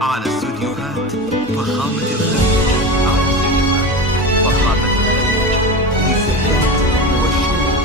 على استوديوهات فخامة الخليج. على استوديوهات فخامة الخليج للزيات والشيلات.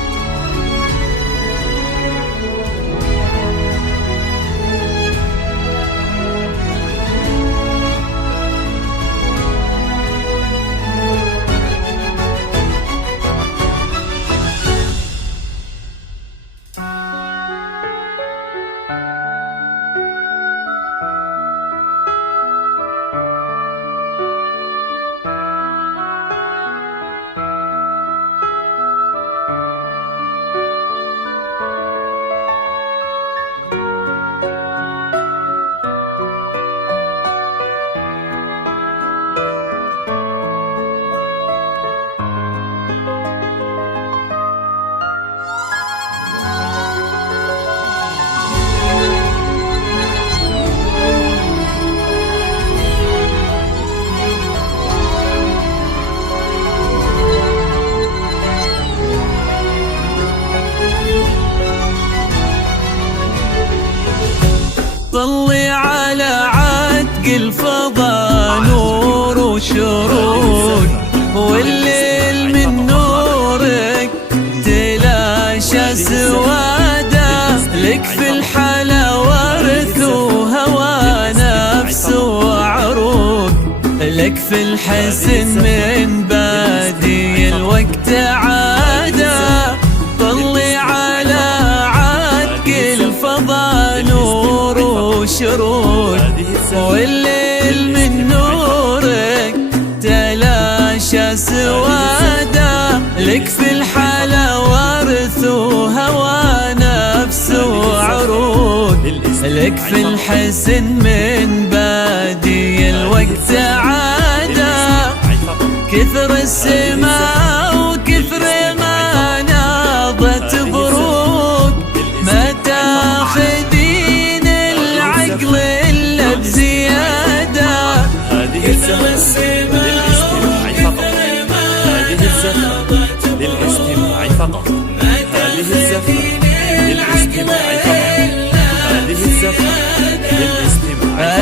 طلي على عتق الفضا نور وشروق، والليل من نورك تلاشى سواده. لك في الحلا ورث وهوى نفس وعروق، لك في الحسن من بادي الوقت عاده. طلي على عتق الفضا نور وشروق، والليل من نورك تلاشى سواده. لك في الحلا ورث وهوى نفس وعروق، لك في الحسن من بادي الوقت عاده. كثر السماء وكثر ما ناضت بروق، ما تاخذين العقل إلا بزيادة. كثر السماء وكثر ما ناضت للاستماع فقط. هذه الزفة للاستماع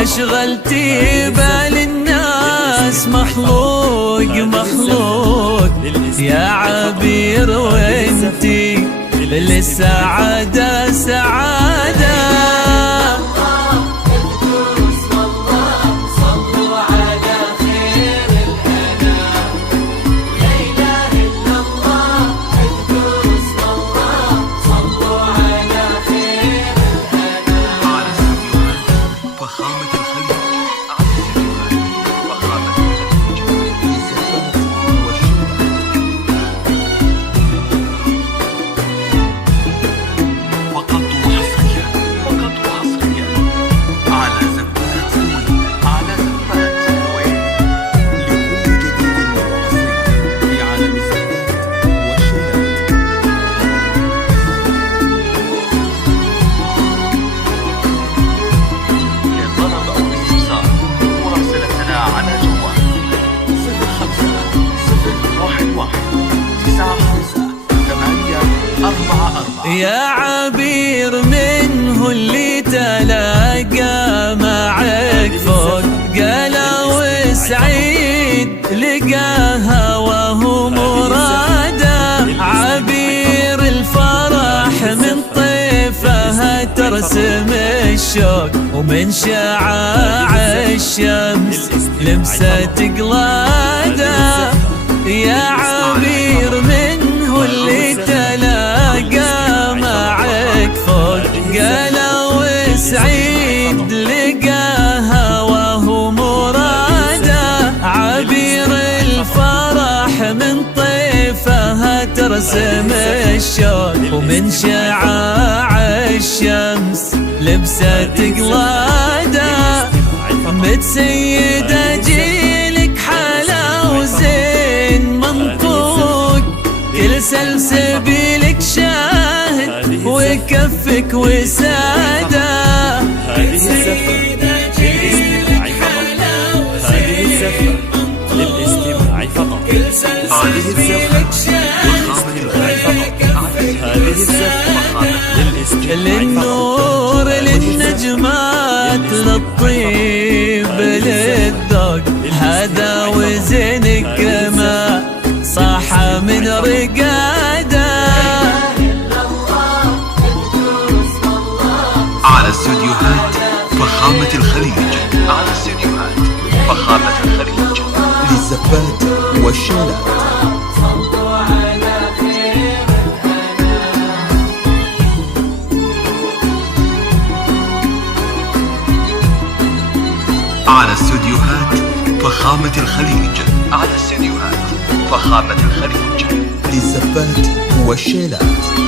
أشغلتي بال الناس مخلوق مخلوق يا عبير، وانتي للسعادة سعادة. يا عبير منه اللي تلاقى معك فوق قلا وسعيد لقاها وهو مراده. عبير الفرح من طيفها ترسم الشوق، ومن شعاع الشمس لمسة قلاده. يا عبير منه اللي تلاقى معك فوق قلا وسعيد لقاها وهو مراده. عبير الفرح من طيفها ترسم الشوق، ومن شعاع الشمس لبسة قلاده. متسيدة جيلك حلا وزين منطوق، كل سلسبيلك شاهد وكفك وساده. هذه الزفة للاستماع فقط. هذه الزفة للنور للنجمات للطيب ذا وزينك ما صاح من رقاده. على استوديوهات فخامة الخليج، على استوديوهات فخامة الخليج للزفات والشالات. على استوديوهات فخامة الخليج، على استوديوهات فخامة الخليج للزفات والشالات.